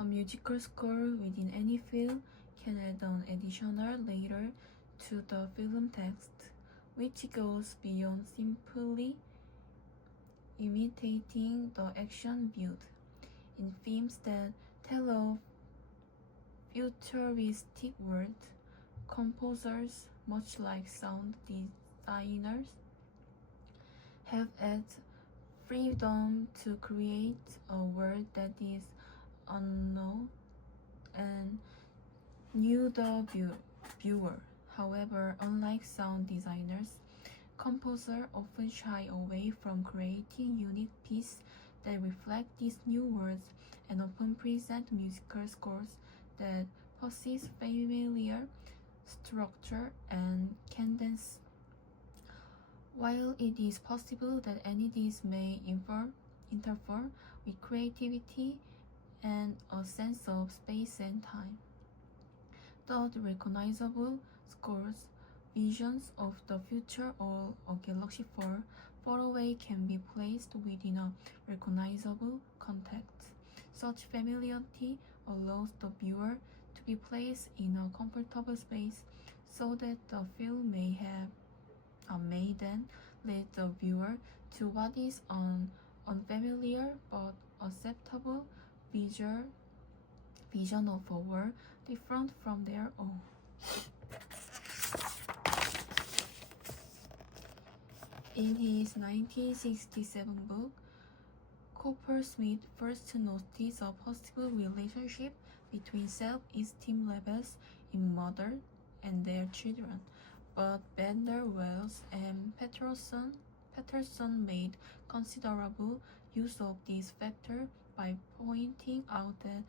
A musical score within any film can add an additional layer to the film text, which goes beyond simply imitating the action viewed. In films that tell a futuristic world, composers, much like sound designers, have had freedom to create a world that is unknown and new the viewer. However, unlike sound designers, composers often shy away from creating unique pieces that reflect these new worlds and often present musical scores that possess familiar structure and cadence. While it is possible that any of these may interfere with creativity and a sense of space and time, thought recognizable scores, visions of the future or a galaxy far away can be placed within a recognizable context. Such familiarity allows the viewer to be placed in a comfortable space so that the film may then lead the viewer to what is an unfamiliar but acceptable vision of a world different from their own. In his 1967 book, Coppersmith first noticed a possible relationship between self-esteem levels in mothers and their children, but Bender, Wells, and Patterson made considerable use of this factor by pointing out that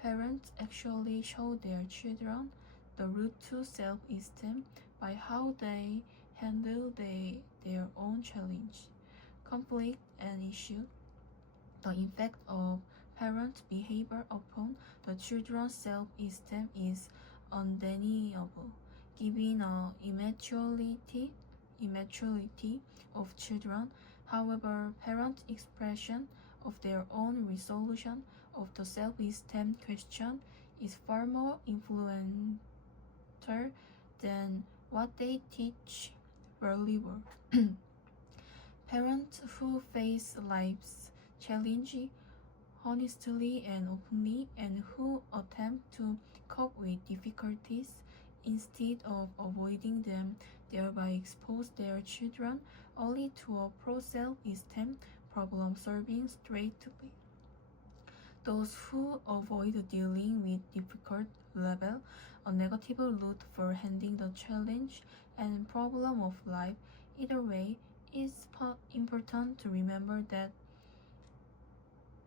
parents actually show their children the route to self-esteem by how they handle their own challenge, conflict, and issue. The effect of parents' behavior upon the children's self-esteem is undeniable, given an immaturity of children. However, parents' expression of their own resolution of the self-esteem question is far more influential than what they teach earlier. Parents who face life's challenge honestly and openly, and who attempt to cope with difficulties instead of avoiding them, thereby expose their children only to a pro-self-esteem problem-solving strategy. Those who avoid dealing with difficult level a negative route for handling the challenge and problem of life. Either way, it's important to remember that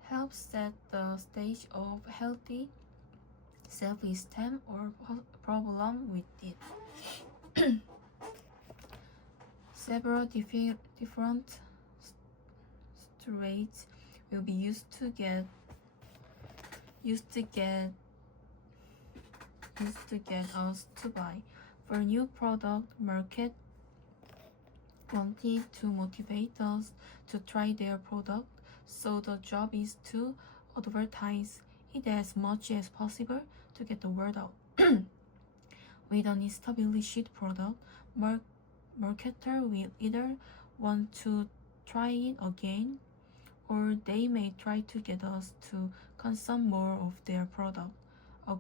helps set the stage of healthy self-esteem or problem with it. Several different strategies will be used to get us to buy. For new product, market wanted to motivate us to try their product, so the job is to advertise it as much as possible to get the word out. With an established product, marketer will either want to try it again, or they may try to get us to consume more of their product. A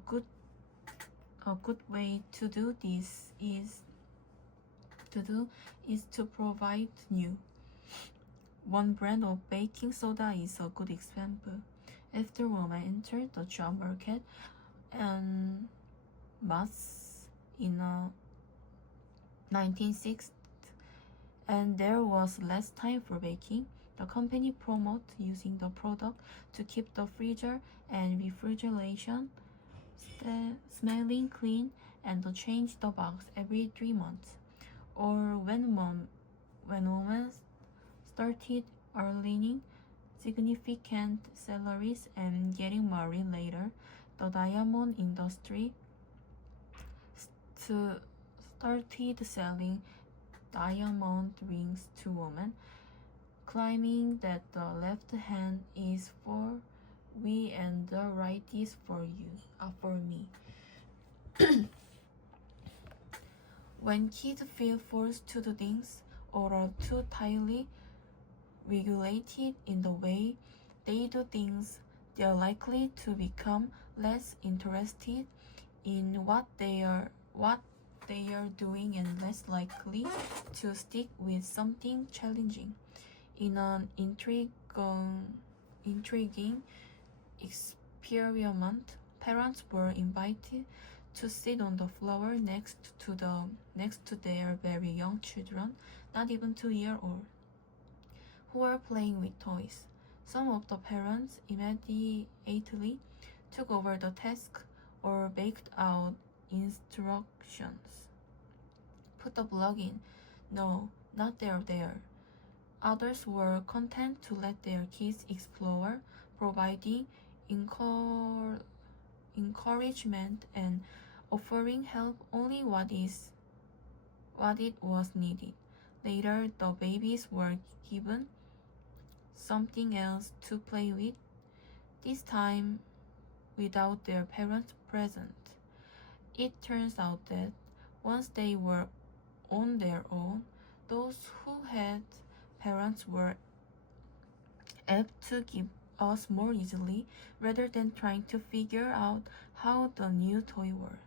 good way to do this is to provide new. One brand of baking soda is a good example. After women entered the job market and mass in 1960s, and there was less time for baking, the company promoted using the product to keep the freezer and refrigeration smelling clean, and to change the box every 3 months. Or when women started earning significant salaries and getting married later, the diamond industry started selling diamond rings to women, claiming that the left hand is for we and the right is for you, for me. When kids feel forced to do things or are too tightly regulated in the way they do things, they are likely to become less interested in what they are doing and less likely to stick with something challenging. In an intriguing experiment, parents were invited to sit on the floor next to their very young children, not even 2 year old, who were playing with toys. Some of the parents immediately took over the task or baked out instructions. Put the plug in. No, not there. Others were content to let their kids explore, providing encouragement and offering help only what it was needed. Later, the babies were given something else to play with, this time without their parents present. It turns out that once they were on their own, those who had parents were apt to give us more easily rather than trying to figure out how the new toy worked.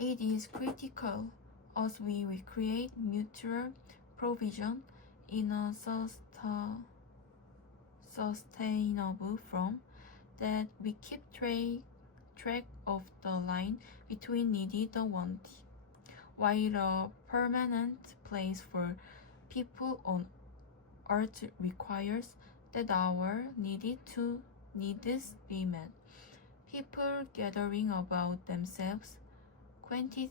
It is critical as we recreate mutual provision in a sustainable form that we keep track of the line between needed and wanted. While a permanent place for people on Earth requires that our needs be met. People gathering about themselves, quantities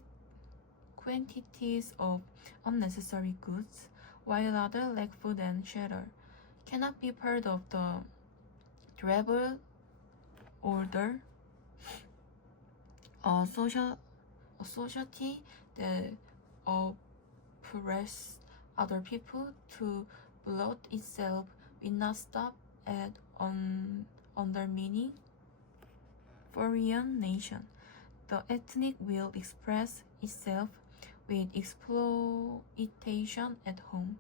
of unnecessary goods, while others lack food and shelter, cannot be part of the durable order. A society that oppresses other people to bloat itself will not stop at undermining foreign nation. The ethnic will express itself with exploitation at home,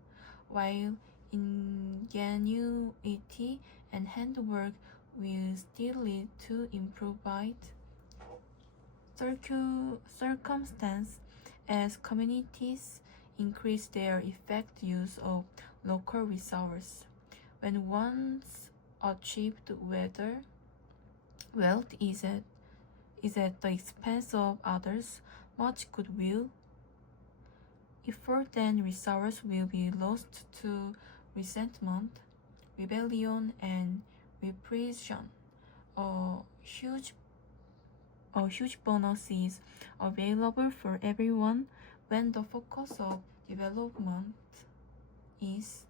while ingenuity and handwork will still lead to improved circumstance as communities increase their effective use of local resources. When once achieved wealth is at the expense of others, much goodwill, effort, and resources will be lost to resentment, rebellion, and repression. A huge bonus is available for everyone when the focus of development is